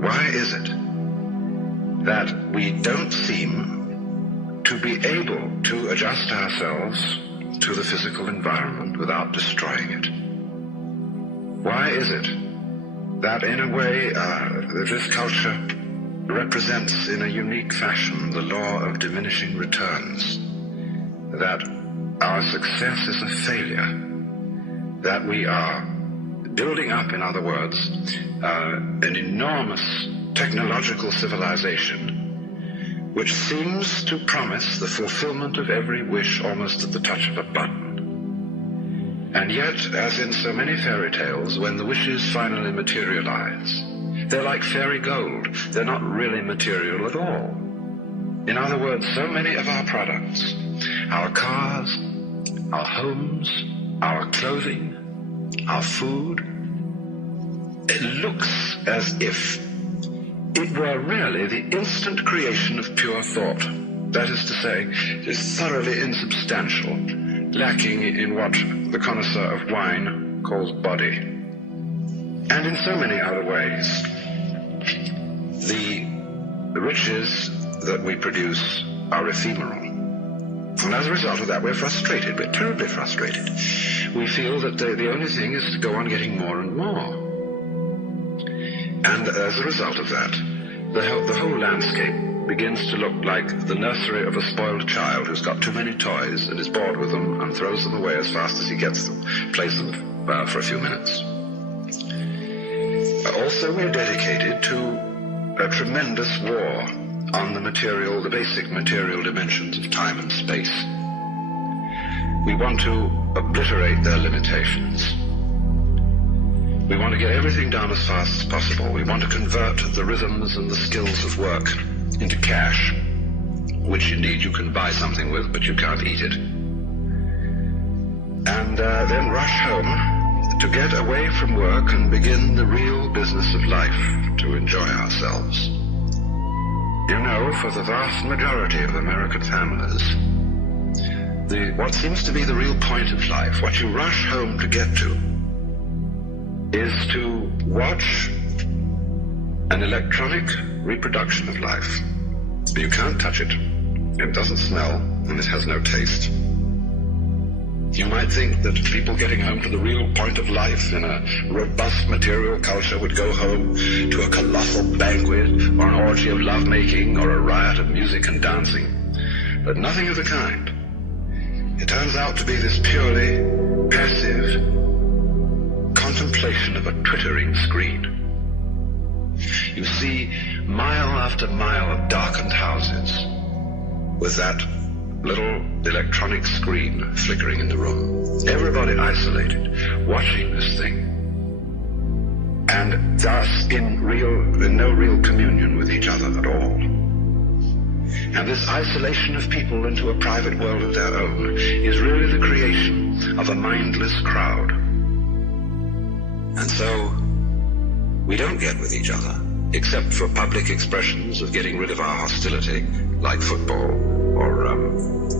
Why is it that we don't seem to be able to adjust ourselves to the physical environment without destroying it? Why is it that in a way this culture represents in a unique fashion the law of diminishing returns, that our success is a failure, that we are building up, in other words, an enormous technological civilization which seems to promise the fulfillment of every wish almost at the touch of a button. And yet, as in so many fairy tales, when the wishes finally materialize, they're like fairy gold. They're not really material at all. In other words, so many of our products, our cars, our homes, our clothing, our food, it looks as if it were really the instant creation of pure thought. That is to say, it is thoroughly insubstantial, lacking in what the connoisseur of wine calls body. And in so many other ways, the riches that we produce are ephemeral. And as a result of that, we're frustrated. We're terribly frustrated. We feel that the only thing is to go on getting more and more. And as a result of that, the whole landscape begins to look like the nursery of a spoiled child who's got too many toys and is bored with them and throws them away as fast as he gets them, plays them for a few minutes. Also, we're dedicated to a tremendous war on the basic material dimensions of time and space. We want to obliterate their limitations. We want to get everything done as fast as possible. We want to convert the rhythms and the skills of work into cash, which indeed you can buy something with, but you can't eat it. And then rush home to get away from work and begin the real business of life, to enjoy ourselves. You know, for the vast majority of American families, what seems to be the real point of life, what you rush home to get to, is to watch an electronic reproduction of life. You can't touch it. It doesn't smell, and it has no taste. You might think that people getting home to the real point of life in a robust material culture would go home to a colossal banquet or an orgy of lovemaking or a riot of music and dancing. But nothing of the kind. It turns out to be this purely passive contemplation of a twittering screen. You see mile after mile of darkened houses with that little electronic screen flickering in the room. Everybody isolated, watching this thing, and thus in no real communion with each other at all. And this isolation of people into a private world of their own is really the creation of a mindless crowd. And so we don't get with each other, except for public expressions of getting rid of our hostility, like football or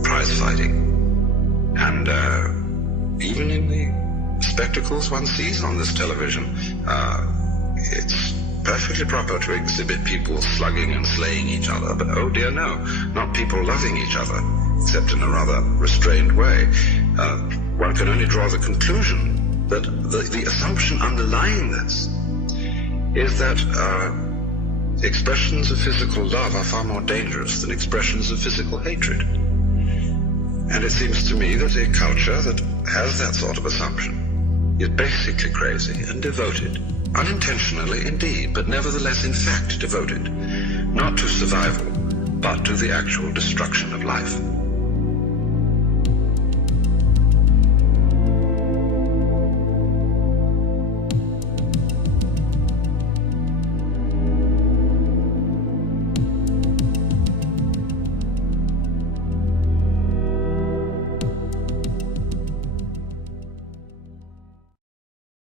prize fighting. And even in the spectacles one sees on this television, it's perfectly proper to exhibit people slugging and slaying each other, but oh dear no, not people loving each other, except in a rather restrained way. One can only draw the conclusion that the assumption underlying this is that expressions of physical love are far more dangerous than expressions of physical hatred. And it seems to me that a culture that has that sort of assumption is basically crazy and devoted, unintentionally indeed, but nevertheless in fact devoted, not to survival, but to the actual destruction of life.